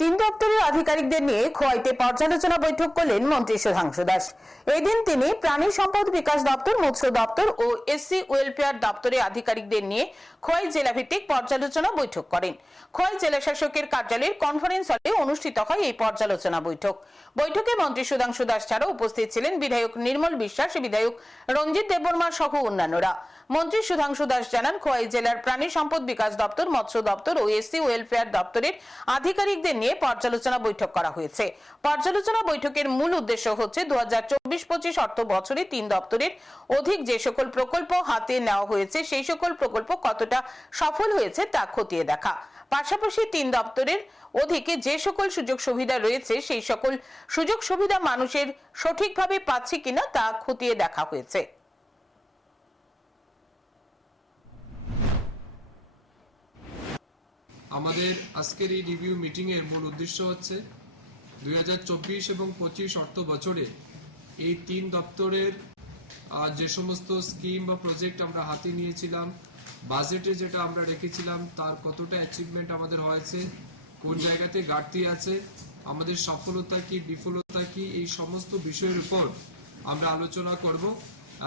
তিন দপ্তরের আধিকারিকদের নিয়ে খোয়াইতে পর্যালোচনা বৈঠক করলেন মন্ত্রী সুধাংশু দাস। এদিন তিনি প্রাণী সম্পদ বিকাশ দপ্তর, মৎস্য দপ্তর ও এসসি ওয়েলফেয়ার দপ্তরের আধিকারিকদের নিয়ে খোয়াই জেলা ভিত্তিক পর্যালোচনা বৈঠক করেন। খোয়াই জেলা শাসকের কার্যালয়ের কনফারেন্স হলে অনুষ্ঠিত হয় এই পর্যালোচনা বৈঠক। বৈঠকে মন্ত্রী সুধাংশু দাস ছাড়াও উপস্থিত ছিলেন বিধায়ক নির্মল বিশ্বাস, বিধায়ক রঞ্জিত দেববর্মা সহ অন্যান্যরা। মন্ত্রী সুধাংশু দাস জানান, খোয়াই জেলার প্রাণী সম্পদ বিকাশ দপ্তর, মৎস্য দপ্তর ও এসসি ওয়েলফেয়ার দপ্তরের আধিকারিকদের নিয়ে পর্যালোচনা বৈঠক করা হয়েছে। পর্যালোচনা বৈঠকের মূল উদ্দেশ্য হচ্ছে দু হাজার চব্বিশ পঁচিশ অর্থ বছরে তিন দপ্তরের অধিক যে সকল প্রকল্প হাতে নেওয়া হয়েছে, সেই সকল প্রকল্প কতটা সফল হয়েছে তা খতিয়ে দেখা। পাশাপাশি তিন দপ্তরের অধিকে যে সকল সুযোগ সুবিধা রয়েছে, সেই সকল সুযোগ সুবিধা মানুষের সঠিকভাবে পাচ্ছে কিনা তা খতিয়ে দেখা হয়েছে। আমাদের আজকের এই রিভিউ মিটিং এর মূল উদ্দেশ্য হচ্ছে দুই হাজার চব্বিশ এবং পঁচিশ অর্থ বছরে এই তিন দপ্তরের যে সমস্ত স্কিম বা প্রজেক্ট আমরা হাতে নিয়েছিলাম বাজেটে যেটা আমরা রেখেছিলাম, তার কতটা অ্যাচিভমেন্ট আমাদের হয়েছে, কোন জায়গাতে ঘাটতি আছে, আমাদের সফলতা কি, বিফলতা কি, এই সমস্ত বিষয়ের উপর আমরা আলোচনা করব।